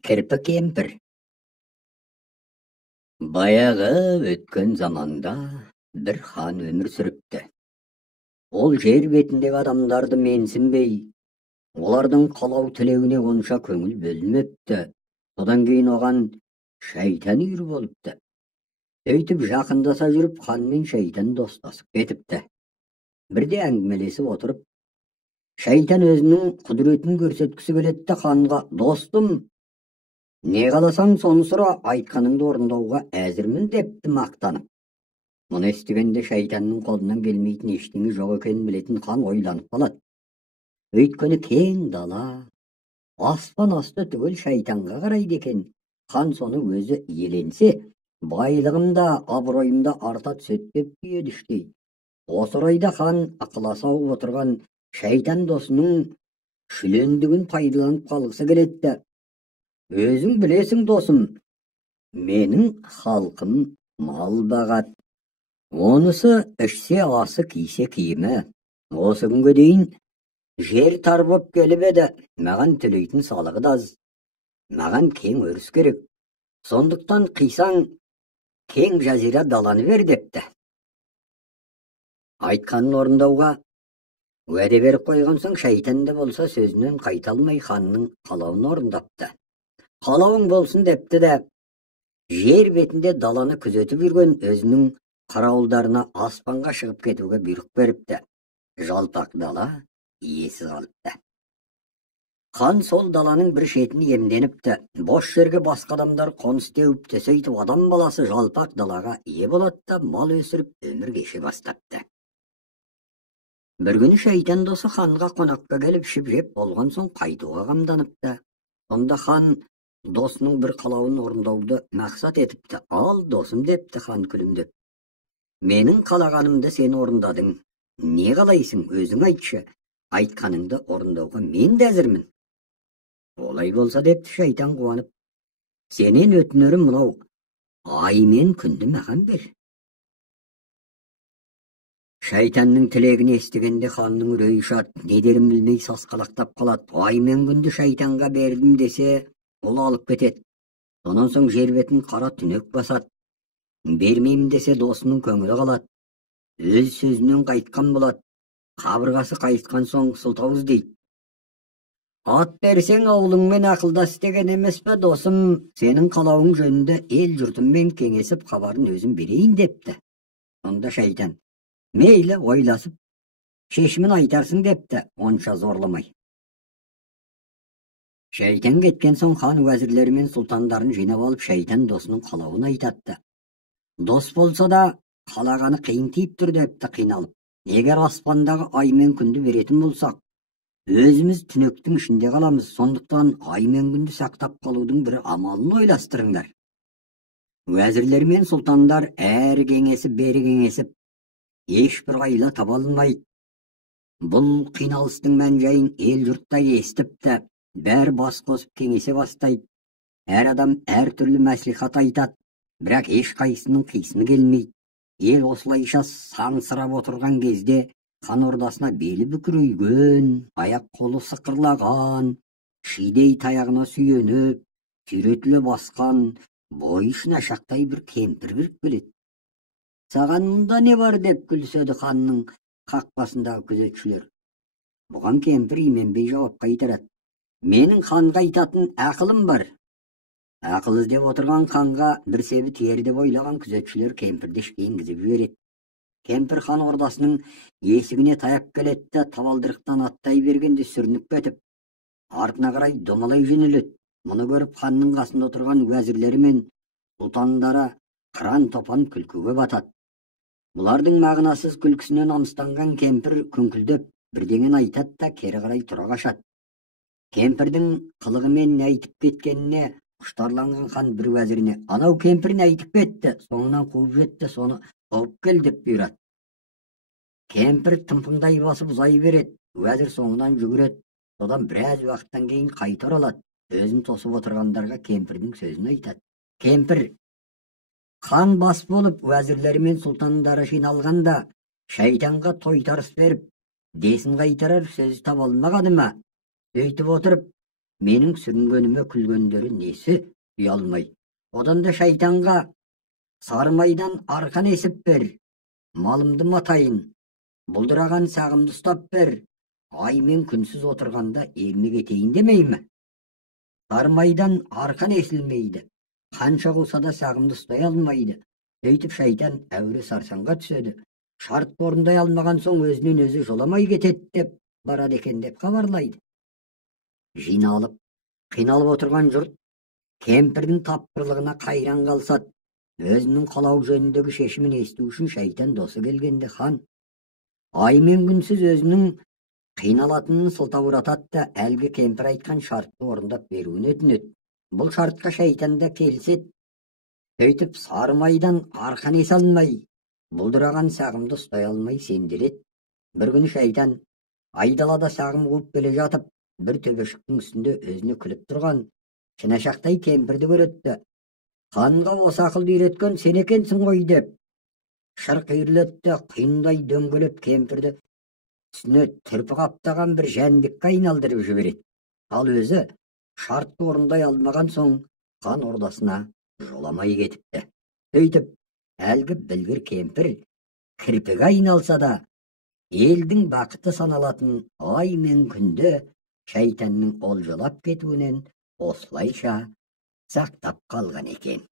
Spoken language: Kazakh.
Кірпі кемпір. Баяғы өткен заманда бір хан өмір сүріпті. Ол жер бетіндегі адамдарды менсінбей, олардың қалау тілеуіне онша көңіл бөлмепті. Содан кейін оған шайтан үйір болыпты. Сөйтіп жақындаса жүріп, хан мен шайтан достасып кетіпті. Бірде әңгімелесіп отырып, шайтан өзінің құдіретін көрсеткісі келетті ханға: «Достым, не қаласаң соны сұра, айтқаныңды орындауға әзірмін», депті мақтанып. Мұны естігенде шайтанның қолынан келмейтін ештеңе жоқ екенін білетін хан ойланып қалады. Өйткені кең дала, аспан асты түгел шайтанға қарайды екен. Хан соны өзі иеленсе, байлығымда, абыройымда арта түседі деп түйеді іштей. Осы орайда хан ақыласа отырған шайтан досының шүлендігін пайдаланып қалғысы келетті. «Өзің білесің досым, менің халқым мал бағат. Онысы ішсе асы, кисе киімі. Осы күнге дейін жер тар боп келіп еді, маған төлейтін салығы да аз. Маған кең өріс керек. Сондықтан қисаң кең жазира даланы бер», депті. Айтқанын орындауға уәде беріп қойған соң, шайтан да болса сөзінен қайта алмай ханның қалауын орындапты. «Қалауың болсын», депті де, жер бетінде даланы күзетіп жүрген өзінің қарауылдарына аспанға шығып кетуге бұйрық беріпті. Жалпақ дала иесіз қалыпты. Хан сол даланың бір шетін иемденіпті. Бош жерге басқа адамдар қоныс теуіпті. Сөйтіп адам баласы жалпақ далаға ие болады да мал өсіріп өмір кеше бастапты. Бір күні шайтан досы ханға қонаққа келіп ішіп жеп болған соң қайтуға қамданыпты. Сонда хан досының бір қалауын орындауды мақсат етіпті. «Ал досым», депті хан күлімдеп, «менің қалағанымды сен орындадың. Не қалайсың, өзің айтшы. Айтқаныңды орындауға мен де әзірмін». «Олай болса», депті шайтан қуанып, «сенен өтінерім мынау, ай мен күнді маған бер». Шайтанның тілегін естігенде ханның үрейі ұшады. Не дерін білмей сасқалақтап қалады. Ай мен күнді шайтанға бердім десе, ол алып кетеді. Сонан соң жер бетін қара түнек басады. Бермеймін десе досының көңілі қалады. Өз сөзінен қайтқан болады. Қабырғасы қайтқан соң сылтау іздейді. «Ат берсең ауылыңмен ақылдас деген емес пе досым? Сенің қалауың жөнінде ел жұртыммен кеңесіп хабарын өзім берейін», депті. Сонда шайтан: «Мейлі, ойласып шешімін айтарсың», депті, онша зорламай. Шайтан кеткен соң хан уәзірлері мен сұлтандарын жинап алып шайтан досының қалауын айтатты. Дос болса да қалағаны қиын тиіп тұр, депті қиналып. «Егер аспандағы ай мен күнді беретін болсақ, өзіміз түнектің ішінде қаламыз. Сондықтан ай мен күнді сақтап қалудың бір амалын ойластырыңдар». Уәзірлер мен сұлтандар әрі кеңесіп, бері кеңесіп, ешбір айла таба алмайды. Бұл қиналыстың мән-жайын ел жұртта естіпті. Бәрі бас қосып кеңесе бастайды. Әр адам әр түрлі мәслихат айтады, бірақ ешқайсының қисыны келмейді. Ел осылайша саңсырап отырған кезде хан ордасына белі бүкірейген, аяқ қолы сықырлаған, шидей таяғына сүйеніп, сүйретіле басқан, бойы шынашақтай бір кемпір кіріп келеді. «Саған мұнда не бар?» деп күліседі ханның қақпасындағы күзетшілер. Бұған кемпір именбей жауап қайтарады: «Менің ханға айтатын ақылым бар». Ақыл іздеп отырған ханға бір себі тиер деп ойлаған күзетшілер кемпірді ішке енгізіп жібереді. Кемпір хан ордасының есігіне таяп келетті. Табалдырықтан аттай бергенде сүрініп кетіп, артына қарай домалай жөнеледі. Мұны көріп ханның қасында отырған уәзірлері мен сұлтандары қыран топан күлкіге батады. Бұлардың мағынасыз күлкісінен намыстанған кемпір күңкілдеп бірдеңен айтады да кері қарай тұра қашады. Кемпірдің қылығымен не айтып кеткеніне құштарланған хан бір уәзіріне: «Анау кемпір не айтып кетті, соңынан қуып жетті, соны тауып кел», деп бұйырады. Кемпір тымпыңдай басып ұзай береді. Уәзір соңынан жүгіреді. Содан біраз уақыттан кейін қайта оралады. Өзін тосып отырғандарға кемпірдің сөзін айтады. Кемпір хан бас болып уәзірлері мен сұлтандары жиналғанда шайтанға тойтарыс беріп, десін қайтарар сөз таба алмағаны ма? Сөйтіп отырып, Менің сүрінгөнүмө күлгөндөрү несі ұялмай. Одан да шайтанға сарымайдан арқан есіп бер, малымды матайын, бұлдыраған сағымды ұстап бер, ай мен күнсіз отырғанда ермек етейін демей ме? Сарымайдан арқан есілмейді, қанша қуса да сағымды ұстай алмайды. Сөйтіп шайтан әуре сарсаңға түседі. Шартты орындай алмаған соң өзінен өзі жоламай кетеді деп барады екен деп хабарлайды. Жиналып, қиналып отырған жұрт кемпірдің тапқырлығына қайран қалсады. Өзінің қалау жөніндегі шешімін есту үшін шайтан досы келгенде хан ай мен күнсіз өзінің қиналатынын сылтауратады да әлгі кемпір айтқан шартты орындап беруін өтінеді. Бұл шартқа шайтан да келіседі. Сөйтіп сарымайдан арқан есе алмай, бұлдыраған сағымды ұстай алмай сенделеді. Бір күні шайтан айдалада сағым қуып келе жатып, бір төбешіктің үстінде өзіне күліп тұрған шынашақтай кемпірді көреді. Ханға осы ақылды үйреткен сен екенсің ғой деп шырқ үйіріледі, құйындай дөңгелеп кемпірді үстіне түрпі қаптаған бір жәндікке айналдырып жібереді. Ал өзі шартты орындай алмаған соң хан ордасына жоламай кетіпті. Сөйтіп, әлгі білгір кемпір кірпіге айналса да, елдің бақыты саналатын ай мен күнді шайтанның олжалап кетуінен осылайша сақтап қалған екен.